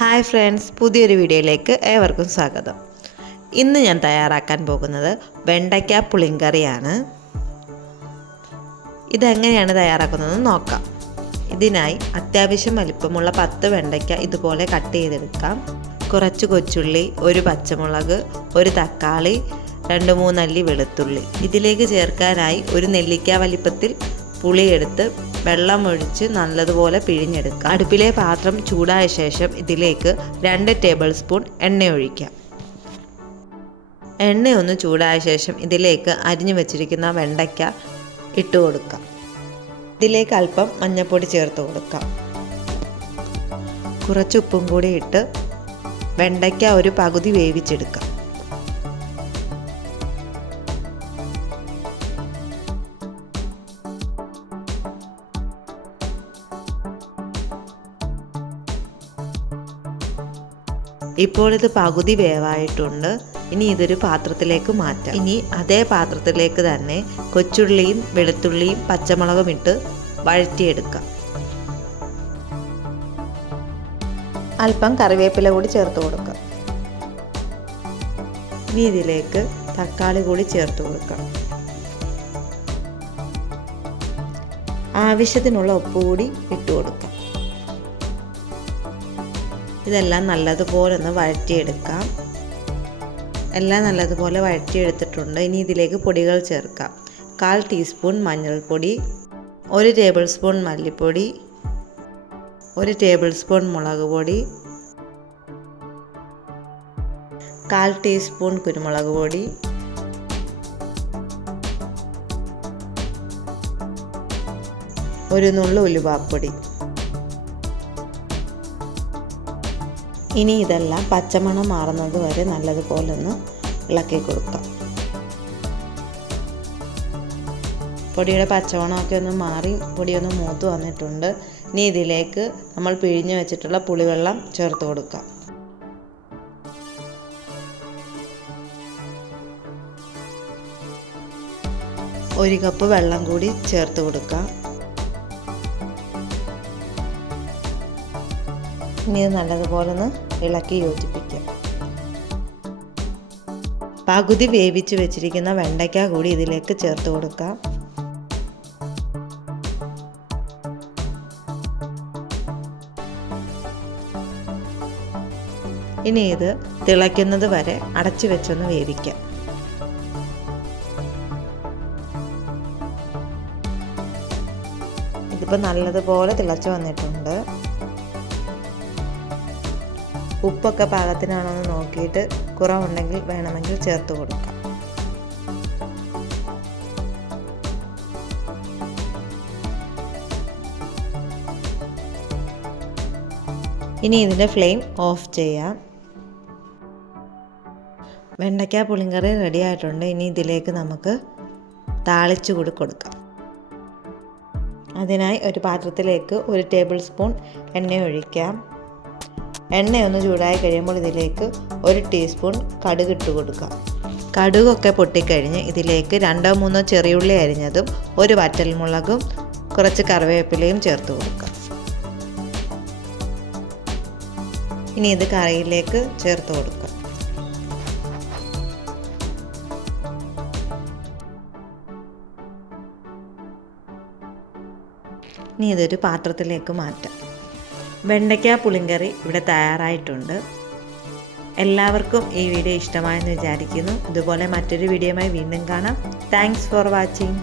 Hi friends പുതിയൊരു വീഡിയോയിലേക്ക് ഏവർക്കും സ്വാഗതം. ഇന്ന് ഞാൻ തയ്യാറാക്കാൻ പോകുന്നത് വെണ്ടയ്ക്ക പുളിങ്കറിയാണ്. ഇതെങ്ങനെയാണ് തയ്യാറാക്കുന്നതെന്ന് നോക്കാം. ഇതിനായി അത്യാവശ്യം വലിപ്പമുള്ള പത്ത് വെണ്ടയ്ക്ക ഇതുപോലെ കട്ട് ചെയ്തെടുക്കാം. കുറച്ച് കൊച്ചുള്ളി ഒരു പച്ചമുളക് ഒരു തക്കാളി രണ്ട് മൂന്നല്ലി വെളുത്തുള്ളി. ഇതിലേക്ക് ചേർക്കാനായി ഒരു നെല്ലിക്ക വലിപ്പത്തിൽ പുളിയെടുത്ത് വെള്ളം ഒഴിച്ച് നല്ലതുപോലെ പിഴിഞ്ഞെടുക്കുക. അടുപ്പിലെ പാത്രം ചൂടായ ശേഷം ഇതിലേക്ക് രണ്ട് ടേബിൾ സ്പൂൺ എണ്ണ ഒഴിക്കാം. എണ്ണ ഒന്ന് ചൂടായ ശേഷം ഇതിലേക്ക് അരിഞ്ഞു വെച്ചിരിക്കുന്ന വെണ്ടയ്ക്ക ഇട്ട് കൊടുക്കാം. ഇതിലേക്ക് അല്പം മഞ്ഞൾപ്പൊടി ചേർത്ത് കൊടുക്കാം. കുറച്ച് ഉപ്പും കൂടി ഇട്ട് വെണ്ടയ്ക്ക ഒരു പകുതി വേവിച്ചെടുക്കാം. ഇപ്പോൾ ഇത് പകുതി വേവായിട്ടുണ്ട്. ഇനി ഇതൊരു പാത്രത്തിലേക്ക് മാറ്റാം. ഇനി അതേ പാത്രത്തിലേക്ക് തന്നെ കൊച്ചുള്ളിയും വെളുത്തുള്ളിയും പച്ചമുളകും ഇട്ട് വഴറ്റിയെടുക്കാം. അല്പം കറിവേപ്പില കൂടി ചേർത്ത് കൊടുക്കാം. ഇനി ഇതിലേക്ക് തക്കാളി കൂടി ചേർത്ത് കൊടുക്കാം. ആവശ്യത്തിനുള്ള ഉപ്പ് കൂടി ഇട്ട് കൊടുക്കാം. ഇതെല്ലാം നല്ലതുപോലെ ഒന്ന് വഴറ്റിയെടുക്കാം. എല്ലാം നല്ലതുപോലെ വഴറ്റിയെടുത്തിട്ടുണ്ട്. ഇനി ഇതിലേക്ക് പൊടികൾ ചേർക്കാം. കാൽ ടീസ്പൂൺ മഞ്ഞൾപ്പൊടി ഒരു ടേബിൾ സ്പൂൺ മല്ലിപ്പൊടി ഒരു ടേബിൾ സ്പൂൺ മുളക് പൊടി കാൽ ടീസ്പൂൺ കുരുമുളക് പൊടി ഒരു നുള്ളു ഉലുവാപ്പൊടി. ഇനി ഇതെല്ലാം പച്ചമണം മാറുന്നത് വരെ നല്ലതുപോലെ ഒന്ന് ഇളക്കി കൊടുക്കാം. പൊടിയുടെ പച്ചമണമൊക്കെ ഒന്ന് മാറി പൊടിയൊന്ന് മൂത്ത് വന്നിട്ടുണ്ട്. ഇനി ഇതിലേക്ക് നമ്മൾ പിഴിഞ്ഞ് വെച്ചിട്ടുള്ള പുളിവെള്ളം ചേർത്ത് കൊടുക്കാം. ഒരു കപ്പ് വെള്ളം കൂടി ചേർത്ത് കൊടുക്കാം. ഇനി ഇത് നല്ലതുപോലെ ഒന്ന് ഇളക്കി യോജിപ്പിക്കാം പകുതി വേവിച്ച് വെച്ചിരിക്കുന്ന വെണ്ടയ്ക്ക കൂടി ഇതിലേക്ക് ചേർത്ത് കൊടുക്കാം ഇനി ഇത് തിളയ്ക്കുന്നത് വരെ അടച്ചു വെച്ചൊന്ന് വേവിക്കാം. ഇതിപ്പോൾ നല്ലതുപോലെ തിളച്ച് വന്നിട്ടുണ്ട്. ഉപ്പൊക്കെ പാകത്തിനാണോ എന്ന് നോക്കിയിട്ട് കുറവുണ്ടെങ്കിൽ വേണമെങ്കിൽ ചേർത്ത് കൊടുക്കാം. ഇനി ഇതിന്റെ ഫ്ലെയിം ഓഫ് ചെയ്യാം. വെണ്ടയ്ക്ക പുളിങ്കറി റെഡി ആയിട്ടുണ്ട്. ഇനി ഇതിലേക്ക് നമുക്ക് താളിച്ചു കൂടി കൊടുക്കാം. അതിനായി ഒരു പാത്രത്തിലേക്ക് ഒരു ടേബിൾ സ്പൂൺ എണ്ണ ഒഴിക്കാം. എണ്ണയൊന്ന് ചൂടായി കഴിയുമ്പോൾ ഇതിലേക്ക് ഒരു ടീസ്പൂൺ കടുക് ഇട്ട് കൊടുക്കാം കടുകൊക്കെ പൊട്ടിക്കഴിഞ്ഞ് ഇതിലേക്ക് രണ്ടോ മൂന്നോ ചെറിയുള്ളി അരിഞ്ഞതും ഒരു വറ്റൽമുളകും കുറച്ച് കറിവേപ്പിലയും ചേർത്ത് കൊടുക്കുക. ഇനി ഇത് കറിയിലേക്ക് ചേർത്ത് കൊടുക്കുക. ഇനി ഇതൊരു പാത്രത്തിലേക്ക് മാറ്റാം. വെണ്ടയ്ക്ക പുളിങ്കറി ഇവിടെ തയ്യാറായിട്ടുണ്ട്. എല്ലാവർക്കും ഈ വീഡിയോ ഇഷ്ടമായെന്ന് വിചാരിക്കുന്നു. ഇതുപോലെ മറ്റൊരു വീഡിയോയുമായി വീണ്ടും കാണാം. Thanks for watching